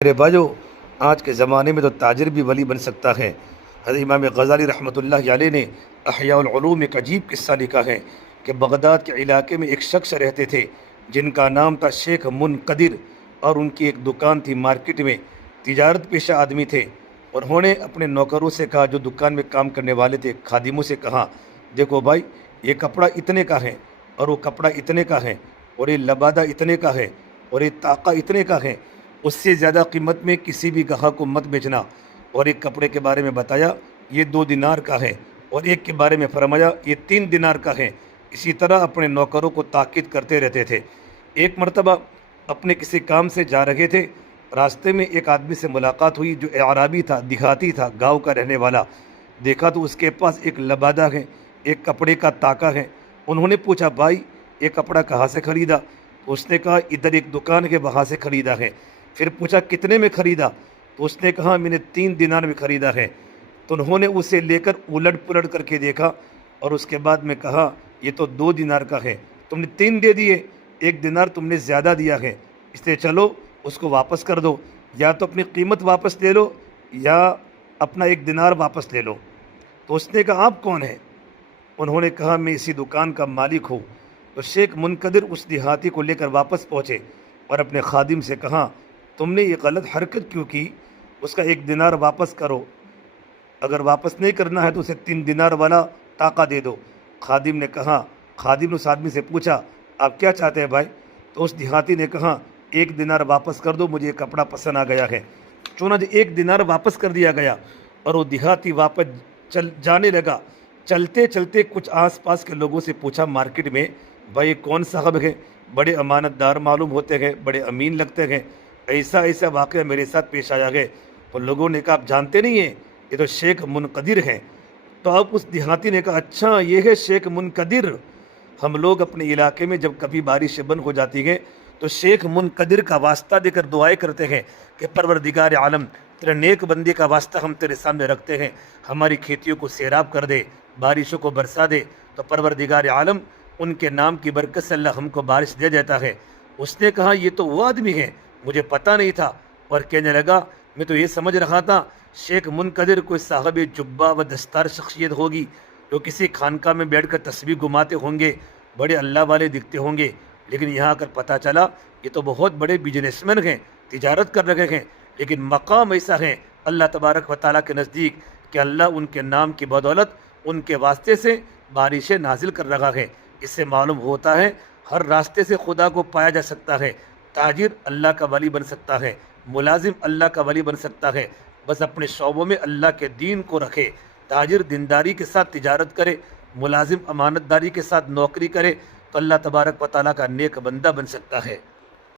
میرے بھائیو، آج کے زمانے میں تو تاجر بھی ولی بن سکتا ہے۔ حضرت امام غزالی رحمۃ اللہ علیہ نے احیاء العلوم ایک عجیب قصہ لکھا ہے کہ بغداد کے علاقے میں ایک شخص رہتے تھے جن کا نام تھا شیخ منقدر، اور ان کی ایک دکان تھی مارکیٹ میں۔ تجارت پیشہ آدمی تھے۔ انہوں نے اپنے نوکروں سے کہا، جو دکان میں کام کرنے والے تھے، خادموں سے کہا، دیکھو بھائی، یہ کپڑا اتنے کا ہے اور وہ کپڑا اتنے کا ہے، اور یہ لبادہ اتنے کا ہے، اور یہ طاقہ اتنے کا ہے، اس سے زیادہ قیمت میں کسی بھی گاہک کو مت بیچنا۔ اور ایک کپڑے کے بارے میں بتایا، یہ 2 دینار کا ہے، اور ایک کے بارے میں فرمایا، یہ 3 دینار کا ہے۔ اسی طرح اپنے نوکروں کو تاکید کرتے رہتے تھے۔ ایک مرتبہ اپنے کسی کام سے جا رہے تھے، راستے میں ایک آدمی سے ملاقات ہوئی جو اعرابی تھا، دیہاتی تھا، گاؤں کا رہنے والا۔ دیکھا تو اس کے پاس ایک لبادہ ہے، ایک کپڑے کا طاقہ ہے۔ انہوں نے پوچھا، بھائی یہ کپڑا کہاں سے خریدا؟ تو اس نے کہا، ادھر ایک دکان کے وہاں سے خریدا ہے۔ پھر پوچھا، کتنے میں خریدا؟ تو اس نے کہا، میں نے 3 دینار میں خریدا ہے۔ تو انہوں نے اسے لے کر الٹ پلٹ کر کے دیکھا، اور اس کے بعد میں کہا، یہ تو 2 دینار کا ہے، تم نے 3 دے دیے، 1 دینار تم نے زیادہ دیا ہے، اس لیے چلو اس کو واپس کر دو، یا تو اپنی قیمت واپس لے لو یا اپنا 1 دینار واپس لے لو۔ تو اس نے کہا، آپ کون ہیں؟ انہوں نے کہا، میں اسی دکان کا مالک ہوں۔ تو شیخ منقدر اس دیہاتی کو لے کر واپس پہنچے اور اپنے خادم سے کہا، تم نے یہ غلط حرکت کیوں کی؟ اس کا 1 دینار واپس کرو، اگر واپس نہیں کرنا ہے تو اسے 3 دینار والا طاقہ دے دو۔ خادم نے اس آدمی سے پوچھا، آپ کیا چاہتے ہیں بھائی؟ تو اس دیہاتی نے کہا، 1 دینار واپس کر دو، مجھے یہ کپڑا پسند آ گیا ہے۔ چنانچہ 1 دینار واپس کر دیا گیا، اور وہ دیہاتی واپس جانے لگا۔ چلتے چلتے کچھ آس پاس کے لوگوں سے پوچھا مارکیٹ میں، بھائی کون صاحب ہے؟ بڑے امانت دار معلوم ہوتے ہیں، بڑے امین لگتے ہیں، ایسا واقعہ میرے ساتھ پیش آیا ہے۔ تو لوگوں نے کہا، آپ جانتے نہیں ہیں، یہ تو شیخ منقدر ہیں۔ تو اب اس دیہاتی نے کہا، اچھا یہ ہے شیخ منقدر۔ ہم لوگ اپنے علاقے میں جب کبھی بارشیں بند ہو جاتی ہیں تو شیخ منقدر کا واسطہ دے کر دعائیں کرتے ہیں کہ پروردگار عالم، تیرے نیک بندے کا واسطہ ہم تیرے سامنے رکھتے ہیں، ہماری کھیتیوں کو سیراب کر دے، بارشوں کو برسا دے۔ تو پروردگار عالم ان کے نام کی برکت سے اللہ ہم کو بارش دے دیتا ہے۔ اس نے کہا، یہ تو وہ آدمی ہے، مجھے پتہ نہیں تھا۔ اور کہنے لگا، میں تو یہ سمجھ رہا تھا شیخ منقدر کوئی صاحب جبہ و دستار شخصیت ہوگی، جو کسی خانقاہ میں بیٹھ کر تسبیح گھماتے ہوں گے، بڑے اللہ والے دکھتے ہوں گے۔ لیکن یہاں کر پتہ چلا یہ تو بہت بڑے بزنس مین ہیں، تجارت کر رہے ہیں، لیکن مقام ایسا ہے اللہ تبارک و تعالیٰ کے نزدیک کہ اللہ ان کے نام کی بدولت ان کے واسطے سے بارشیں نازل کر رہا ہے۔ اس سے معلوم ہوتا ہے ہر راستے سے خدا کو پایا جا سکتا ہے۔ تاجر اللہ کا ولی بن سکتا ہے، ملازم اللہ کا ولی بن سکتا ہے، بس اپنے شعبوں میں اللہ کے دین کو رکھے۔ تاجر دینداری کے ساتھ تجارت کرے، ملازم امانت داری کے ساتھ نوکری کرے، تو اللہ تبارک و تعالیٰ کا نیک بندہ بن سکتا ہے۔